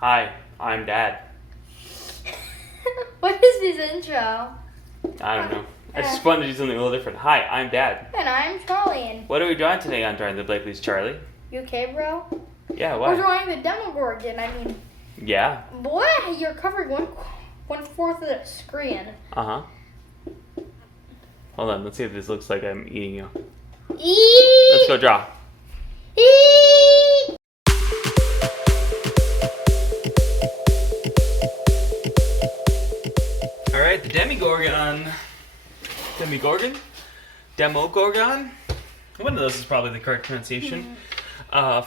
Hi, I'm Dad. What is this intro? I don't know. I just wanted to do something a little different. Hi, I'm Dad. And I'm Charlie. What are we doing today on Drawing the Blakely's, Charlie? You okay, bro? Yeah, We're what? drawing the Demogorgon. I mean, Yeah. boy, you're covering one fourth of the screen. Uh-huh. Hold on, let's see if this looks like I'm eating you. Eee! Let's go draw. Eee! Alright, the Demogorgon. Demogorgon? One of those is probably the correct pronunciation.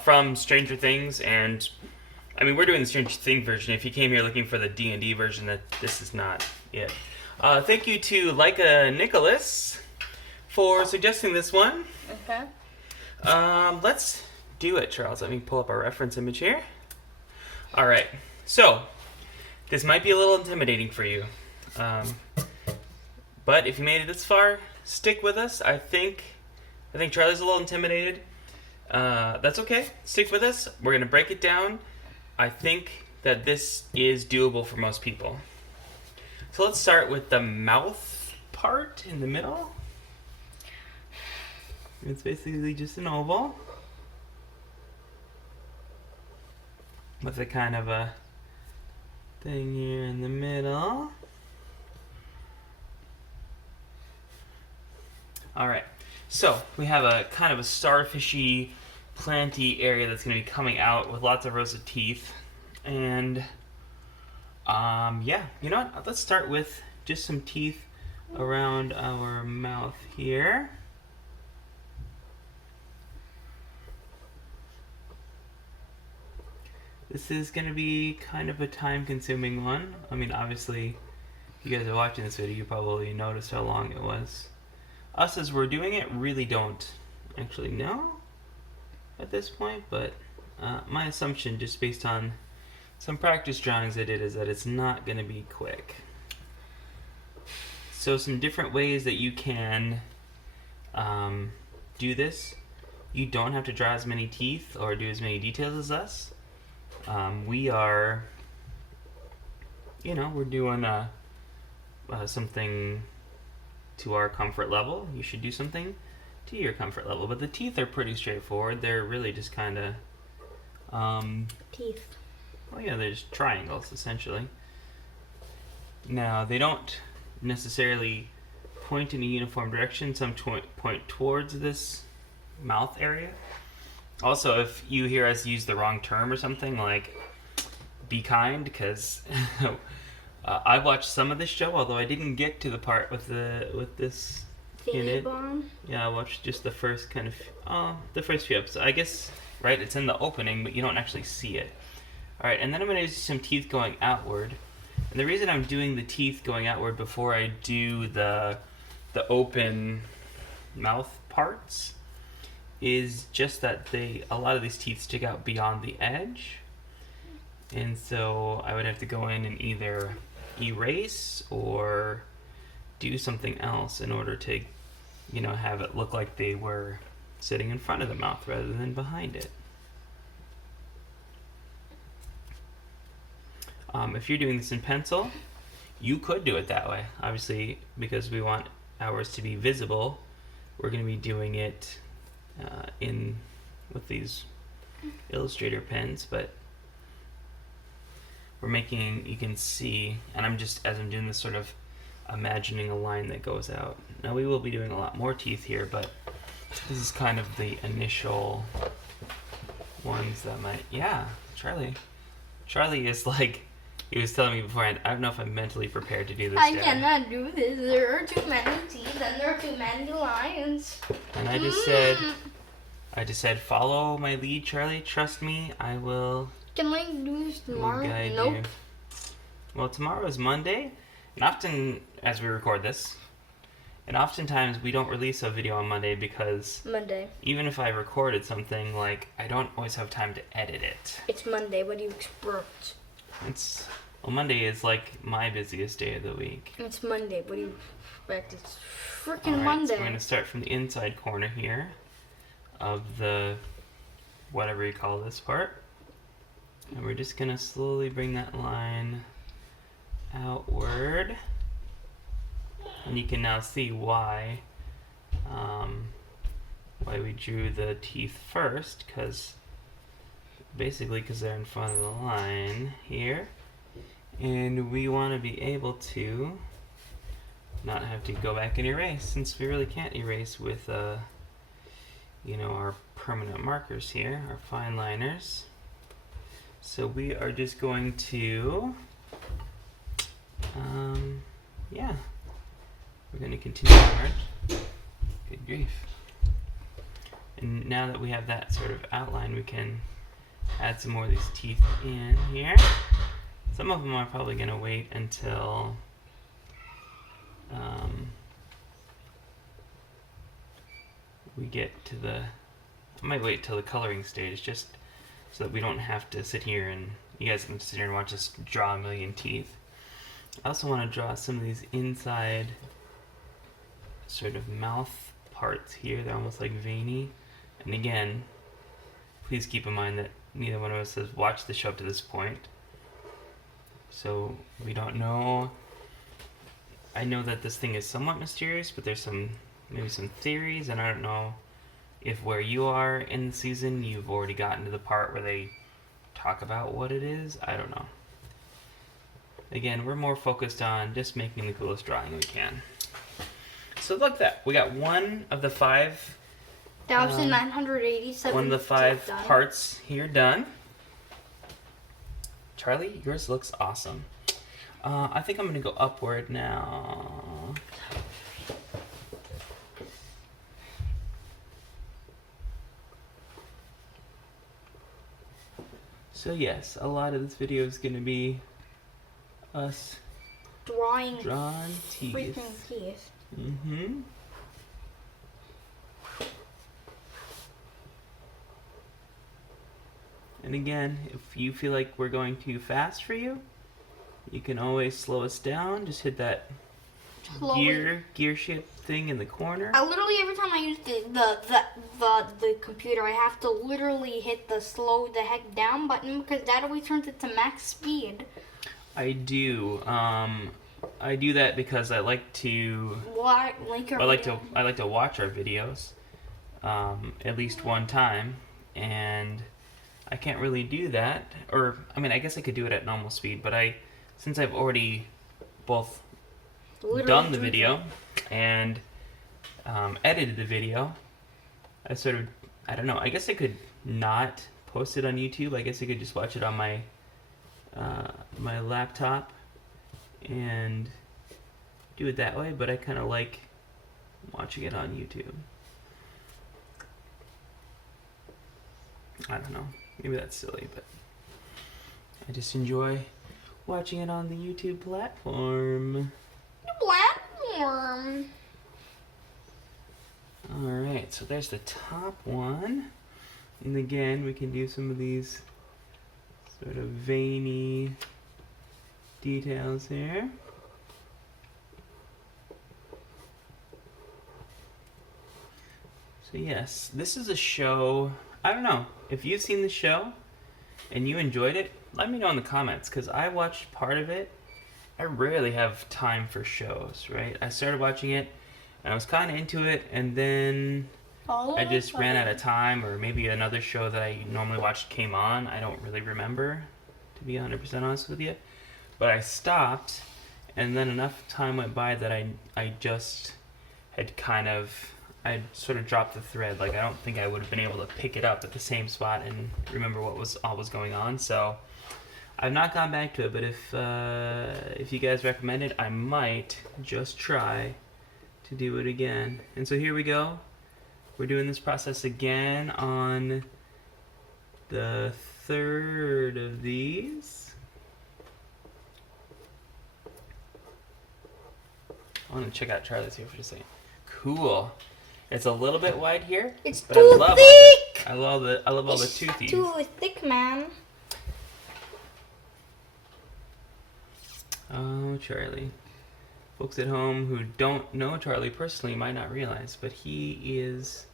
From Stranger Things, and I mean, we're doing the Stranger Things version. If you came here looking for the D&D version, this is not it. Thank you to Lyka Nicholas for suggesting this one. Okay. Let's do it, Charles. Let me pull up our reference image here. Alright, so this might be a little intimidating for you. But if you made it this far, stick with us. I think Charlie's a little intimidated. That's okay. Stick with us. We're going to break it down. I think that this is doable for most people. So let's start with the mouth part in the middle. It's basically just an oval with a kind of a thing here in the middle. Alright, so we have a kind of a starfishy, planty area that's going to be coming out with lots of rows of teeth. And, yeah, you know what? Let's start with just some teeth around our mouth here. This is going to be kind of a time-consuming one. I mean, obviously, if you guys are watching this video, you probably noticed how long it was. Us, as we're doing it, really don't actually know at this point, but my assumption, just based on some practice drawings I did, is that it's not going to be quick. So some different ways that you can do this. You don't have to draw as many teeth or do as many details as us. We are, we're doing something to our comfort level. You should do something to your comfort level. But the teeth are pretty straightforward. They're really just kind of Teeth. well, yeah, they're just triangles essentially. Now, they don't necessarily point in a uniform direction. Some point towards this mouth area. Also, if you hear us use the wrong term or something, like, be kind, because I watched some of this show, although I didn't get to the part with this in it. Yeah, I watched just the first the first few episodes. I guess, right, it's in the opening, but you don't actually see it. Alright, and then I'm going to use some teeth going outward. And the reason I'm doing the teeth going outward before I do the open mouth parts is just that a lot of these teeth stick out beyond the edge. And so I would have to go in and either erase or do something else in order to, have it look like they were sitting in front of the mouth rather than behind it. If you're doing this in pencil, you could do it that way. Obviously, because we want ours to be visible, we're going to be doing it with these Illustrator pens, but we're making, you can see, and I'm just, as I'm doing this, sort of imagining a line that goes out. Now, we will be doing a lot more teeth here, but this is kind of the initial ones that might, yeah, Charlie is like, he was telling me beforehand, I don't know if I'm mentally prepared to do this. I cannot do this. There are too many teeth and there are too many lines. And I just said, follow my lead, Charlie. Trust me, I will. Can we do this tomorrow? Guide Nope. you. Well, tomorrow is Monday, and often, as we record this, and oftentimes we don't release a video on Monday because Monday. even if I recorded something, like, I don't always have time to edit it. It's Monday. What do you expect? Monday is like my busiest day of the week. It's Monday. What do you expect? It's freaking All right, Monday. so we're going to start from the inside corner here of the whatever you call this part. And we're just gonna slowly bring that line outward. And you can now see why we drew the teeth first, because they're in front of the line here. And we want to be able to not have to go back and erase, since we really can't erase with our permanent markers here, our fine liners. So we are just going to we're going to continue onward. Good grief. And now that we have that sort of outline, we can add some more of these teeth in here. Some of them are probably going to wait until we get to I might wait till the coloring stage, just so that we don't have to sit here and you guys can sit here and watch us draw a million teeth. I also want to draw some of these inside sort of mouth parts here. They're almost like veiny. And again, please keep in mind that neither one of us has watched the show up to this point, so we don't know. I know that this thing is somewhat mysterious, but there's maybe some theories, and I don't know if where you are in the season you've already gotten to the part where they talk about what it is. I don't know. Again, we're more focused on just making the coolest drawing we can. So look at that. We got one of the 5 1,987. one of the 5 parts here done. Charlie, yours looks awesome. I think I'm going to go upward now. So yes, a lot of this video is going to be us drawing teeth. Freaking teeth. Mm-hmm. And again, if you feel like we're going too fast for you, you can always slow us down. Just hit that gear shift thing in the corner. I literally, every time I use the computer, I have to literally hit the slow the heck down button, because that always turns it to max speed. I do. I do that because I like to. What? I like to watch our videos at least one time, and I can't really do that. Or I mean, I guess I could do it at normal speed, but since I've already both done the video and edited the video, I don't know. I guess I could not post it on YouTube. I guess I could just watch it on my my laptop and do it that way, but I kind of like watching it on YouTube. I don't know, maybe that's silly, but I just enjoy watching it on the YouTube platform. Alright, so there's the top one, and again we can do some of these sort of veiny details here. So yes, this is a show. I don't know if you've seen the show and you enjoyed it. Let me know in the comments, because I watched part of it. I rarely have time for shows, right? I started watching it and I was kind of into it, and then I just ran out of time, or maybe another show that I normally watch came on. I don't really remember, to be 100% honest with you. But I stopped, and then enough time went by that I just had I sort of dropped the thread. Like, I don't think I would have been able to pick it up at the same spot and remember what was going on. So I've not gone back to it, but if you guys recommend it, I might just try to do it again. And so here we go. We're doing this process again on the 3rd of these. I want to check out Charlie's here for just a second. Cool. It's a little bit wide here. It's too thick. I love all the toothies. It's too thick, man. Oh, Charlie. Folks at home who don't know Charlie personally might not realize, but he is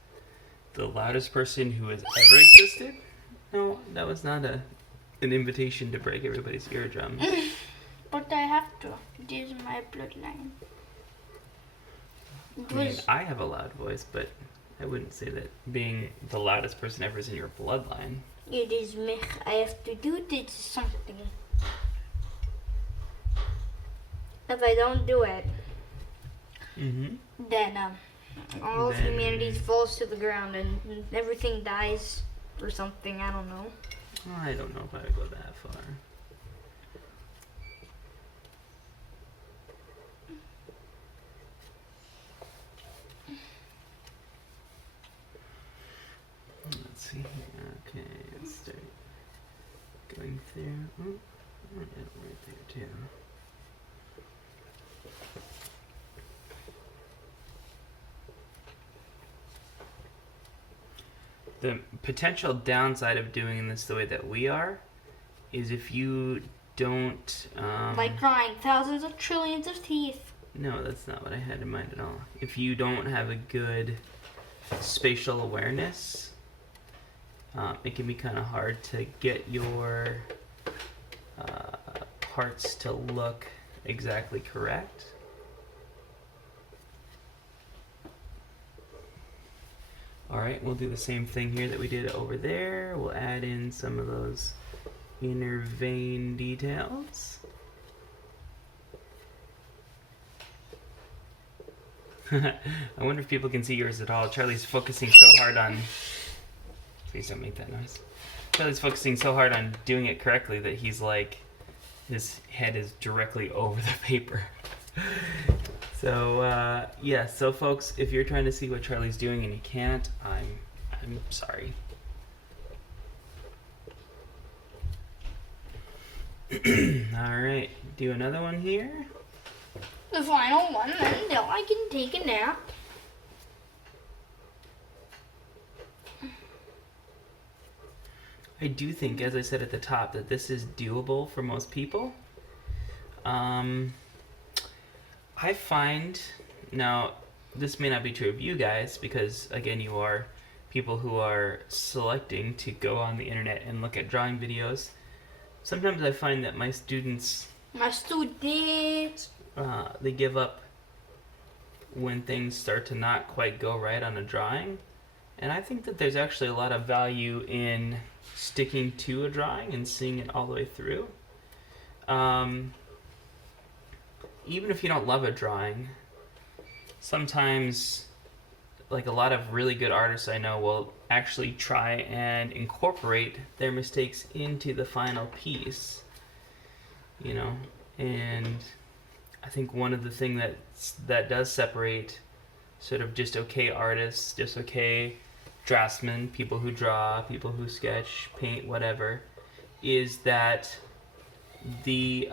the loudest person who has ever existed. No, that was not a an invitation to break everybody's eardrums. But I have to. It is my bloodline. I mean, I have a loud voice, but I wouldn't say that being the loudest person ever is in your bloodline. It is me. I have to do this something. If I don't do it, then all of humanity falls to the ground and everything dies or something. I don't know. I don't know if I would go that far. Let's see. Okay, let's start going through. Oh, right there too. The potential downside of doing this the way that we are is if you don't... like drawing thousands of trillions of teeth. No, that's not what I had in mind at all. If you don't have a good spatial awareness, it can be kind of hard to get your parts to look exactly correct. Alright, we'll do the same thing here that we did over there. We'll add in some of those inner vein details. I wonder if people can see yours at all. Charlie's focusing so hard on... Please don't make that noise. Charlie's focusing so hard on doing it correctly that he's like... His head is directly over the paper. So, yeah, so folks, if you're trying to see what Charlie's doing and you can't, I'm sorry. Alright, do another one here. The final one, then I can take a nap. I do think, as I said at the top, that this is doable for most people. I find, now, this may not be true of you guys, because, again, you are people who are selecting to go on the internet and look at drawing videos. Sometimes I find that my students... they give up when things start to not quite go right on a drawing. And I think that there's actually a lot of value in sticking to a drawing and seeing it all the way through. Even if you don't love a drawing, sometimes, like a lot of really good artists I know will actually try and incorporate their mistakes into the final piece, you know, and I think one of the things that does separate sort of just okay artists, just okay draftsmen, people who draw, people who sketch, paint, whatever, is that the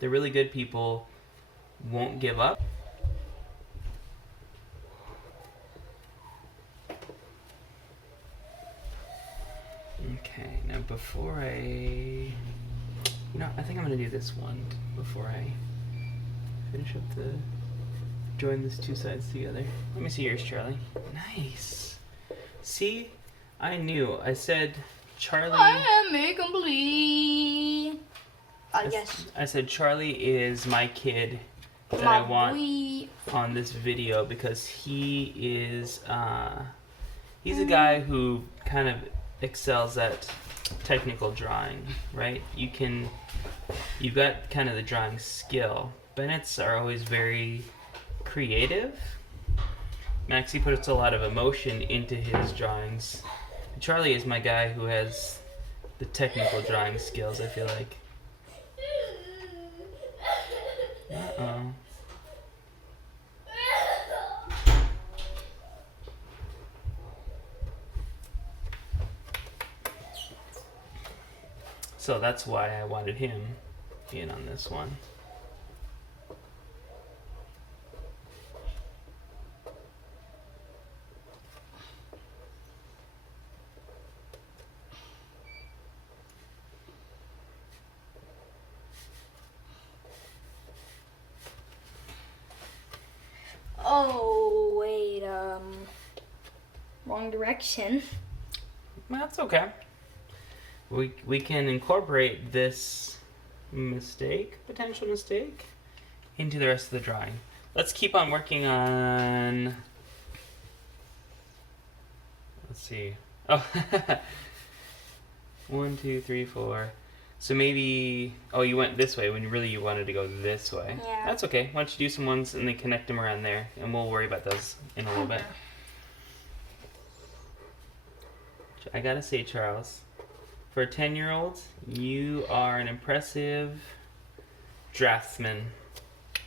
really good people won't give up. Okay, now before I think I'm gonna do this one before I finish up join these two sides together. Let me see yours, Charlie. Nice. See, I knew. I said Charlie. I am a complete. Yes. I said Charlie is my kid that I want on this video because he is he's a guy who kind of excels at technical drawing, right? You've got kind of the drawing skill. Bennett's are always very creative. Maxie puts a lot of emotion into his drawings. Charlie is my guy who has the technical drawing skills, I feel like. Uh-oh. So that's why I wanted him in on this one. Oh, wait, wrong direction. Well, that's okay. we can incorporate this potential mistake, into the rest of the drawing. Let's keep on working on. Let's see. Oh, 1, 2, 3, 4. So maybe. Oh, you went this way when you wanted to go this way. Yeah. That's okay. Why don't you do some ones and then connect them around there, and we'll worry about those in a little bit. I gotta say, Charles, for a 10-year-old, you are an impressive draftsman.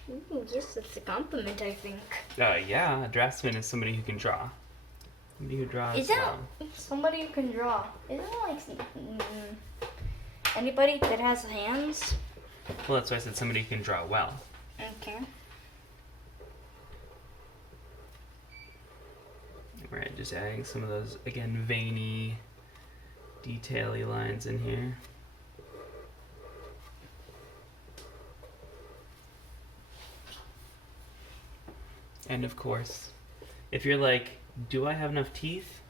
Ooh, yes, that's a compliment, I think. Yeah, a draftsman is somebody who can draw. Somebody who draws. Is that somebody who can draw? Isn't it like anybody that has hands? Well, that's why I said somebody who can draw well. Okay. Right, just adding some of those, again, veiny, detail-y lines in here. And of course, if you're like, do I have enough teeth?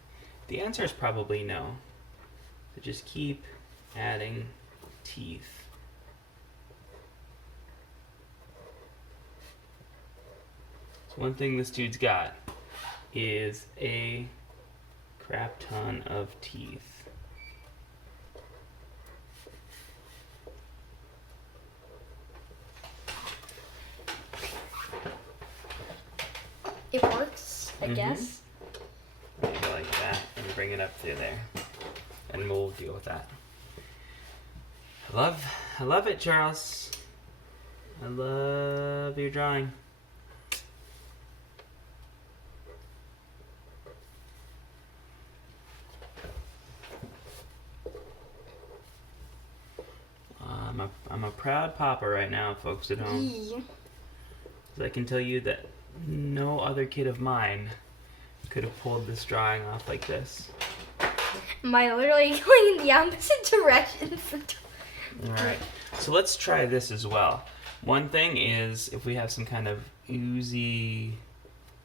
The answer is probably no. So just keep adding teeth. So one thing this dude's got is a crap ton of teeth. It works, I guess. Go like that and bring it up through there. And we'll deal with that. I love it, Charles. I love your drawing. I'm a proud papa right now, folks at home. Yeah. 'Cause I can tell you that no other kid of mine could have pulled this drawing off like this. Am I literally going in the opposite direction? Alright, so let's try this as well. One thing is, if we have some kind of oozy,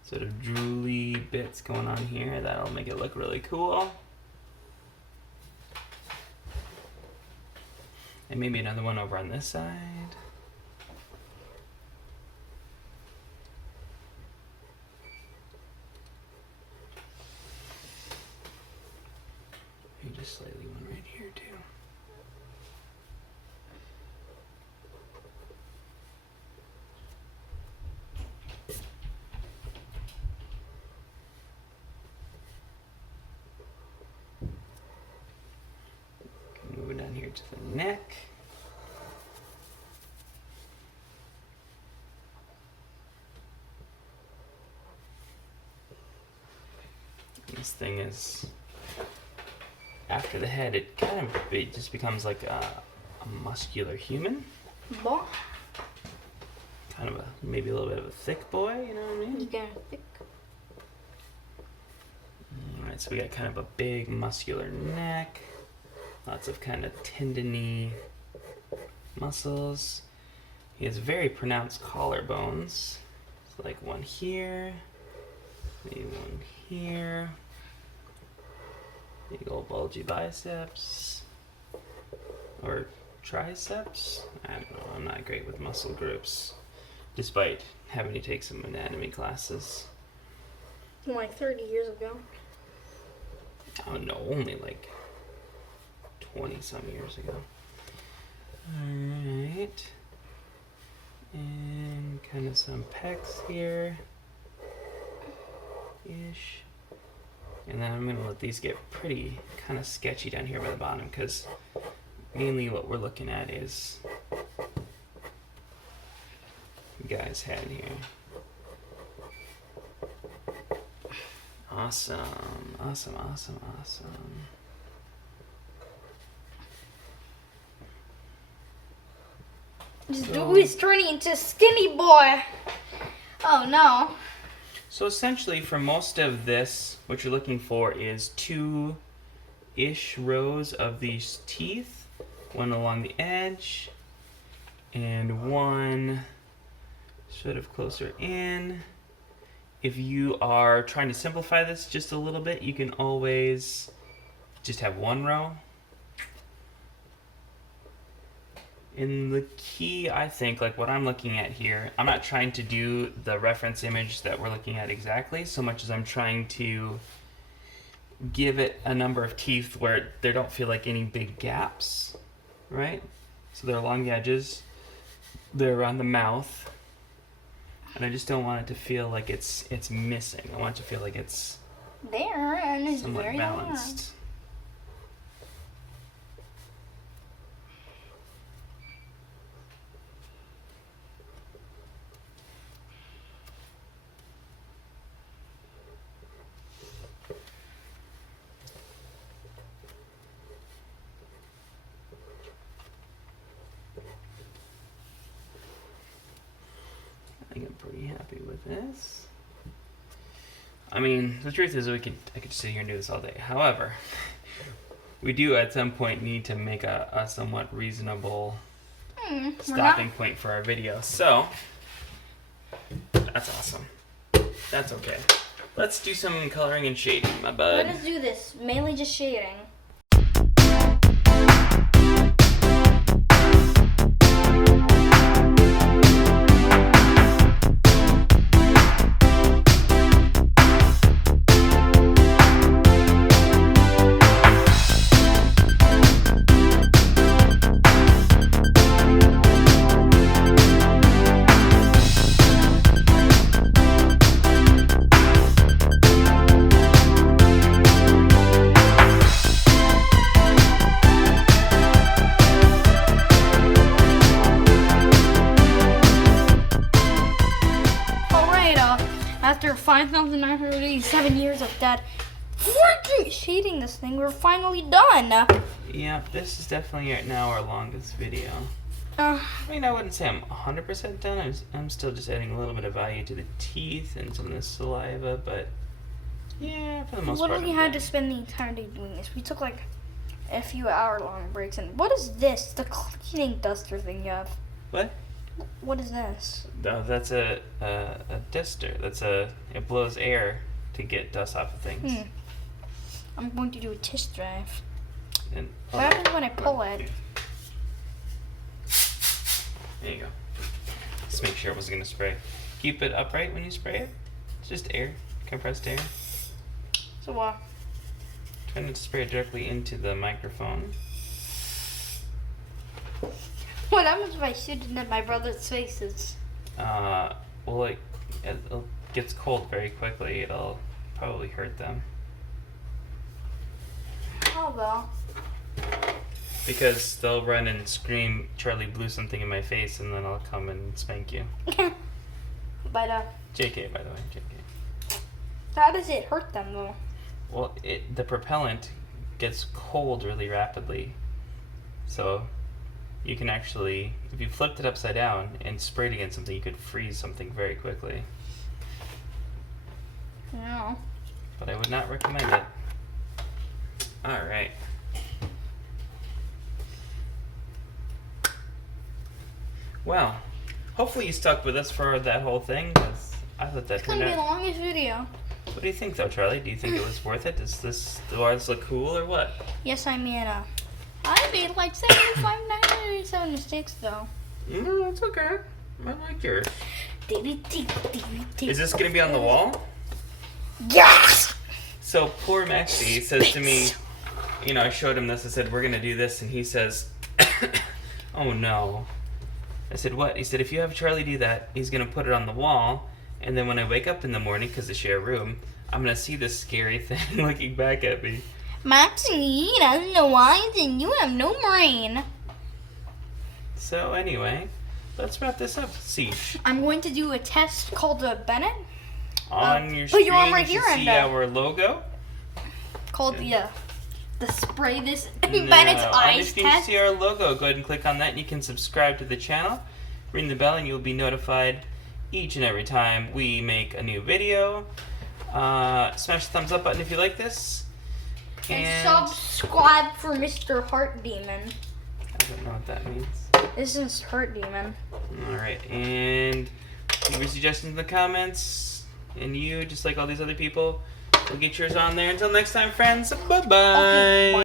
sort of drooly bits going on here, that'll make it look really cool. And maybe another one over on this side. Maybe just slightly one right here too. Moving down here to the neck. This thing is, after the head, it just becomes like a muscular human. Boy. Kind of maybe a little bit of a thick boy, you know what I mean? You got thick. Alright, so we got kind of a big muscular neck. Lots of kind of tendony muscles. He has very pronounced collarbones. So like one here, maybe one here. Big old bulgy biceps. Or triceps? I don't know, I'm not great with muscle groups. Despite having to take some anatomy classes. Like 30 years ago. Oh no, only like 20 some years ago. Alright. And kind of some pecs here. Ish. And then I'm going to let these get pretty kind of sketchy down here by the bottom, because mainly what we're looking at is the guy's head here. Awesome. Awesome, awesome, awesome. This dude is turning into a skinny boy. Oh no. So essentially, for most of this, what you're looking for is 2-ish rows of these teeth, one along the edge, and one sort of closer in. If you are trying to simplify this just a little bit, you can always just have one row. And the key, I think, like what I'm looking at here, I'm not trying to do the reference image that we're looking at exactly so much as I'm trying to give it a number of teeth where there don't feel like any big gaps, right? So they're along the edges, they're around the mouth, and I just don't want it to feel like it's missing. I want it to feel like it's there and it's somewhat very balanced. I think I'm pretty happy with this. I mean, the truth is I could sit here and do this all day. However, we do at some point need to make a somewhat reasonable stopping point for our video. So, that's awesome. That's okay. Let's do some coloring and shading, my bud. Let us do this. Mainly just shading. After 5,987 years of dead freaking shading this thing, we're finally done. Yeah, this is definitely now our longest video. I mean, I wouldn't say I'm 100% done. I'm still just adding a little bit of value to the teeth and some of the saliva, but yeah, for the most part. Literally had to spend the entire day doing this. We took like a few hour-long breaks. And what is this? The cleaning duster thing you have? What? What is this? No, that's a duster. It blows air to get dust off of things. I'm going to do a test drive. And, What happens when I pull it? There you go. Just make sure it wasn't gonna spray. Keep it upright when you spray it. It's just air, compressed air. So what? Try not to spray it directly into the microphone. What happens if I shoot it in my brother's faces? Well, it gets cold very quickly. It'll probably hurt them. How though? Because they'll run and scream, "Charlie blew something in my face," and then I'll come and spank you. But JK, by the way, JK. how does it hurt them though? Well, the propellant gets cold really rapidly, so you can actually, if you flipped it upside down and sprayed against something, you could freeze something very quickly. No. But I would not recommend it. All right. Well, hopefully you stuck with us for that whole thing, because I thought that It's gonna turned be the out. longest video. What do you think, though, Charlie? Do you think it was worth it? Do I look cool or what? Yes, I mean, I made like 75,987 mistakes though. No, it's okay. I like yours. Is this gonna be on the wall? Yes! So poor Maxie says to me, I showed him this. I said, we're gonna do this, and he says, "Oh no." I said, "What?" He said, "If you have Charlie do that, he's gonna put it on the wall, and then when I wake up in the morning, because they share a room, I'm gonna see this scary thing looking back at me." Maxie doesn't know why, and you have no brain. So anyway, let's wrap this up. See, I'm going to do a test called the Bennett. on your put screen your arm right you here see and, our logo. Called the spray this No, Bennett's on your eyes screen you test. see our logo. Go ahead and click on that, and you can subscribe to the channel. Ring the bell, and you'll be notified each and every time we make a new video. Smash the thumbs up button if you like this. And subscribe for Mr. Heart Demon. I don't know what that means. This is Heart Demon. Alright, and leave your suggestions in the comments. And you, just like all these other people, will get yours on there. Until next time, friends, bye-bye. Okay, bye.